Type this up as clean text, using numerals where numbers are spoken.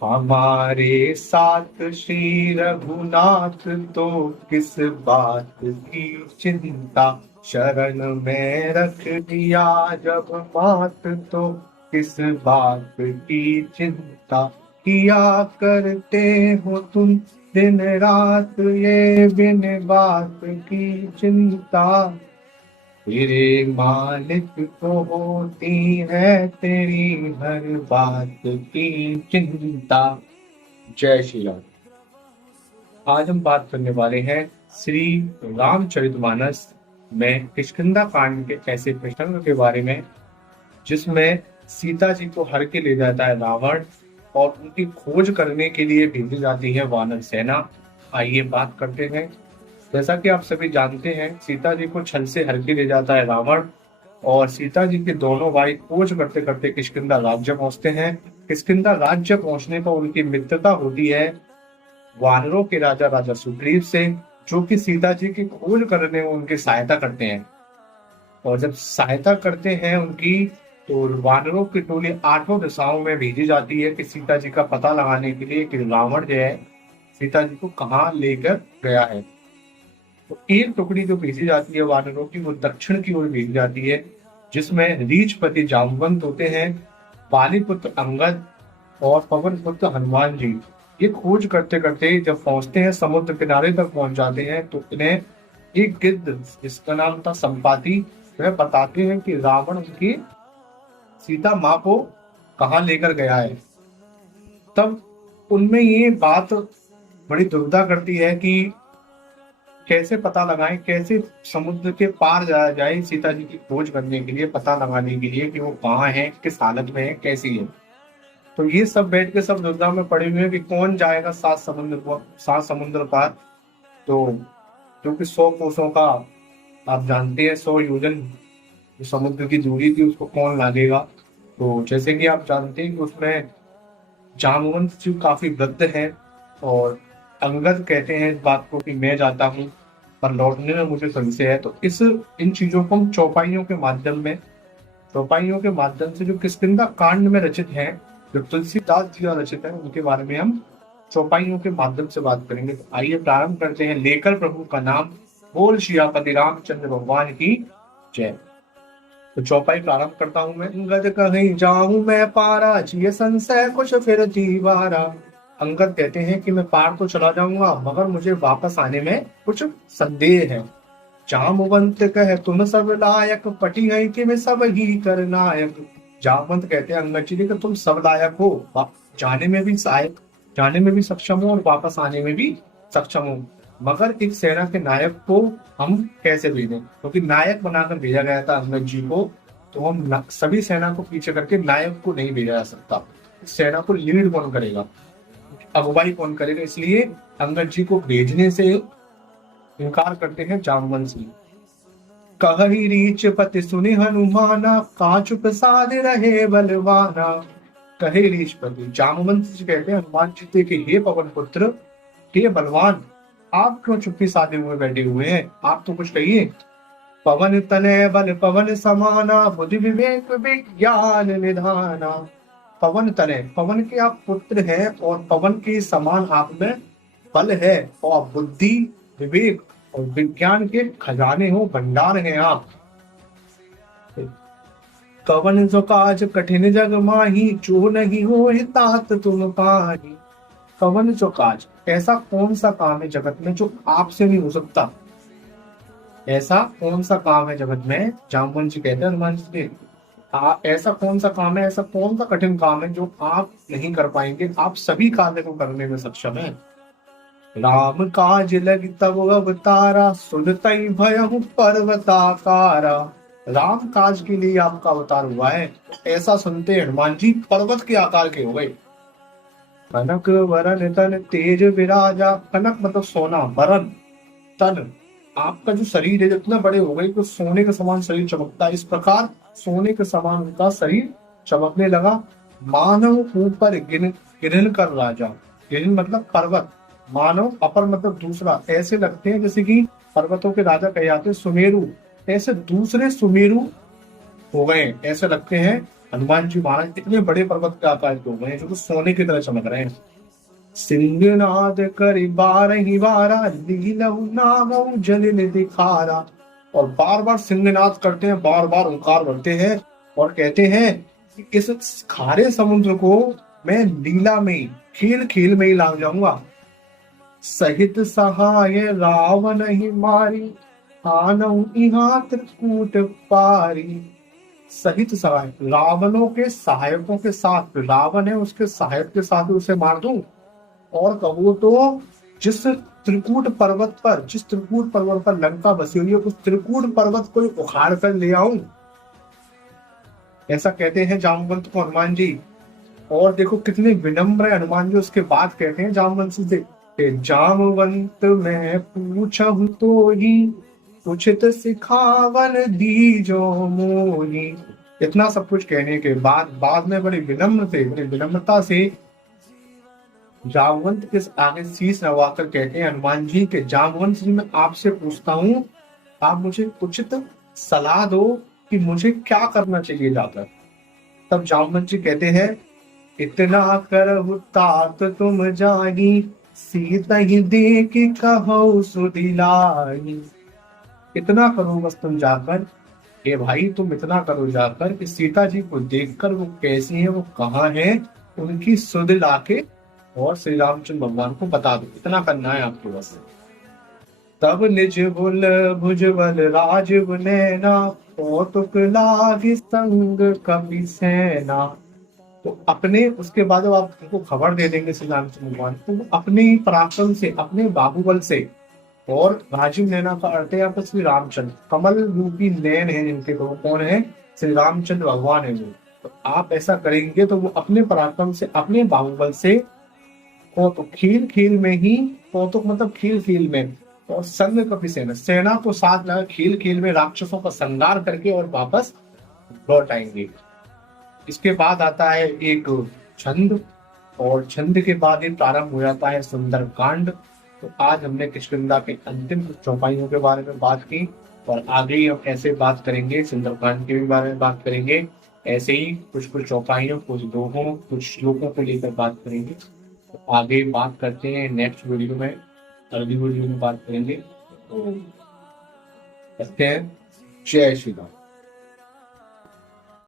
हमारे साथ श्री रघुनाथ, तो किस बात की चिंता। शरण में रख दिया जब मात, तो किस बात की चिंता। किया करते हो तुम दिन रात, ये बिन बात की चिंता। तेरे मालिक को होती है तेरी हर बात की चिंता। जय श्री राम। आज हम बात करने वाले हैं श्री रामचरितमानस में किष्किंधा कांड के ऐसे प्रसंग के बारे में जिसमें सीता जी को हर के ले जाता है रावण और उनकी खोज करने के लिए भेजी जाती है वानर सेना। आइए बात करते हैं। जैसा कि आप सभी जानते हैं, सीता जी को छल से हर के ले जाता है रावण और सीता जी के दोनों भाई खोज करते करते किष्किंधा राज्य पहुंचते हैं। किष्किंधा राज्य पहुंचने पर उनकी मित्रता होती है वानरों के राजा राजा सुग्रीव से, जो कि सीता जी की खोज करने में उनकी सहायता करते हैं। और जब सहायता करते हैं उनकी, तो वानरों की टोली आठों दिशाओं में भेजी जाती है कि सीता जी का पता लगाने के लिए कि रावण जो है सीता जी को कहाँ लेकर गया है। तो एक टुकड़ी जो भेजी जाती है वानरों की, वो दक्षिण की ओर भेजी जाती है, जिसमें रीछपति जामवंत होते हैं, पालीपुत्र अंगद और पवन पुत्र हनुमान जी। ये खोज करते करते जब पहुंचते हैं, समुद्र किनारे तक पहुंच जाते हैं, तो इन्हें एक गिद्ध जिसका नाम था संपाति, वह बताते हैं कि रावण उनकी सीता माँ को कहाँ लेकर गया है। तब उनमें ये बात बड़ी दुविधा करती है कि कैसे पता लगाएं, कैसे समुद्र के पार जाया जाए सीता जी की खोज करने के लिए, पता लगाने के लिए कि वो कहाँ है, किस हालत में है, कैसी है। तो ये सब बैठ के सब दुविधा में पड़े हुए हैं कि कौन जाएगा सात समुद्र पार। तो क्योंकि 100 कोसों का, आप जानते हैं, 100 योजन जो समुद्र की दूरी थी, उसको कौन लागेगा। तो जैसे कि आप जानते हैं कि उसमें जामवंत जी काफी वृद्ध हैं और अंगद कहते हैं इस बात को कि मैं जाता हूँ पर लौटने में मुझे संशय है। तो इन चीजों को हम चौपाइयों के माध्यम से जो किष्किंधा कांड में रचित हैं, जो तुलसीदास जी द्वारा रचित है, उनके बारे में हम चौपाइयों के माध्यम से बात करेंगे। तो आइए प्रारंभ करते हैं। लेकर प्रभु का नाम, बोल सियापति रामचंद्र भगवान की जय। तो चौपाई प्रारंभ करता हूं मैं। अंगद कहीं जाऊं मैं पारा, जिये संशय कुछ फिर दीवारा। अंगद कहते हैं कि मैं पार तो चला जाऊंगा, मगर मुझे वापस आने में कुछ संदेह है। जामवंत कहे तुम सब लायक, पटी है कि मैं सब ही कर नायक। जामवंत कहते हैं अंगद जी कि तुम सब लायक हो, जाने में भी सहायक, जाने में भी सक्षम हो और वापस आने में भी सक्षम हो, मगर एक सेना के नायक को हम कैसे भेजें, क्योंकि नायक बनाकर भेजा गया था अंगद जी को। तो हम सभी सेना को पीछे करके नायक को नहीं भेजा जा सकता। सेना को लीड कौन करेगा, अगुवाई कौन करेगा, इसलिए अंगद जी को भेजने से इनकार करते हैं जामवंत सिंह। कहि रीच पति सुनि हनुमाना, काचु प्रसाद रहे बलवाना। कहे रीचपति, जामवंत जी कहते हैं हनुमान जी से कि हे पवन पुत्र, हे बलवान, आप क्यों चुप्पी साधे हुए बैठे हुए हैं, आप तो कुछ कहिए। पवन तनय बल पवन समाना, बुद्धि विवेक विज्ञान निधाना। पवन तनय, पवन के आप पुत्र हैं और पवन के समान आप में बल है और बुद्धि विवेक और विज्ञान के खजाने हो, भंडार हैं आप। कवन जो काज कठिन जग माही, जो नहीं हो तात तुम पाही। कवन जो काज, ऐसा कौन सा काम है जगत में जो आपसे नहीं हो सकता। ऐसा कौन सा काम है जगत में, जामवंत जी कहते हैं हनुमान जी के, ऐसा कौन सा काम है, ऐसा कौन सा कठिन काम है जो आप नहीं कर पाएंगे, आप सभी कार्य को करने में सक्षम है। राम काज लग तब अवतारा, सुनतई भयहु पर्वताकारा। राम काज के लिए आपका अवतार हुआ है, ऐसा सुनते हनुमान जी पर्वत के आकार के हो गए। कनक वरन तन तेज विराजा, कनक मतलब सोना, वरन तन, आपका जो शरीर है जितना बड़े हो गए तो सोने के समान शरीर चमकता है, इस प्रकार सोने के समान उनका शरीर चमकने लगा। मानव ऊपर गिरन कर राजा, गिरन मतलब पर्वत, मानव अपर मतलब दूसरा, ऐसे लगते हैं जैसे कि पर्वतों के राजा कहे जाते हैं सुमेरु, ऐसे दूसरे सुमेरु हो गए, ऐसे लगते हैं हनुमान जी महाराज इतने बड़े पर्वत के आकार के हो गए हैं जो कि सोने की तरह चमक रहे हैं। सिंहनाद करि बारहि बारा, लीलहु नामहु जलिन दिखारा। और बार बार सिंहनाद करते हैं, बार बार ओंकार भरते हैं और कहते हैं कि इस खारे समुद्र को मैं लीला में, खेल खेल में ही लांग जाऊंगा। सहित सहाय रावण ही मारी, आनऊ इहाँ त्रिकूट पारी। सहित सहाय, रावणों के सहायकों के साथ, रावण है उसके सहायक के साथ उसे मार दूं। और कहूँ तो जिस त्रिकूट पर्वत पर लंका बसी हुई है, उस त्रिकूट पर्वत को उखाड़ कर ले आऊं। ऐसा कहते हैं जामवंत को हनुमान जी। और देखो कितने विनम्र है हनुमान जी, उसके बाद कहते हैं जामवंत से कि जामवंत मैं पूछहु तो ही, उचित सिखावन दीजो मोही। इतना सब कुछ कहने के बाद में बड़ी विनम्र थे, बड़ी विनम्रता से जामवंत के आगे शीश नवाकर कहते हैं हनुमान जी के, जामवंत जी मैं आपसे पूछता हूँ, आप मुझे उचित सलाह दो कि मुझे क्या करना चाहिए जाकर। तब जामवंत जी कहते हैं, इतना करहु तात तुम जानी, सीता ही देख कहो सुदिलाई। इतना करो बस तुम जाकर, ए भाई तुम इतना करो जाकर कि सीता जी को देखकर वो कैसी है, वो कहाँ है, उनकी सुध लाके और श्री रामचंद्र भगवान को बता दो। इतना करना है आपको बस। तब निज बुल भुजबल राजीव नैना, कौतुक लागी संग कपि सेना। तो अपने उसके बाद जब आप उनको खबर दे देंगे श्री रामचंद्र भगवान को, वो अपने पराक्रम से, अपने बाहुबल से, और राजीव नैना का अर्थ है यहाँ पर श्री रामचंद्र, कमल रूपी नैन है जिनके, तो कौन है, श्री रामचंद्र भगवान है वो। तो आप ऐसा करेंगे तो वो अपने पराक्रम से, अपने बाहुबल से, कौतुक खील खील में ही, कौतुक मतलब खील खील में, और संग कपि सेना, सेना को साथ लगा खील खील में राक्षसों का संहार करके और वापस लौट आएंगे। इसके बाद आता है एक छंद, और छंद के बाद ही प्रारंभ हो जाता है सुंदर कांड। तो आज हमने किष्किंधा के अंतिम कुछ चौपाइयों के बारे में बात की, और आगे ही हम ऐसे बात करेंगे, सुंदरकांड के भी बारे में बात करेंगे। ऐसे ही कुछ कुछ चौपाइयों, कुछ दोहों, कुछ श्लोकों को लेकर बात करेंगे। तो आगे बात करते हैं नेक्स्ट वीडियो में, अगली वीडियो में बात करेंगे। तो कहते हैं जय श्री राम।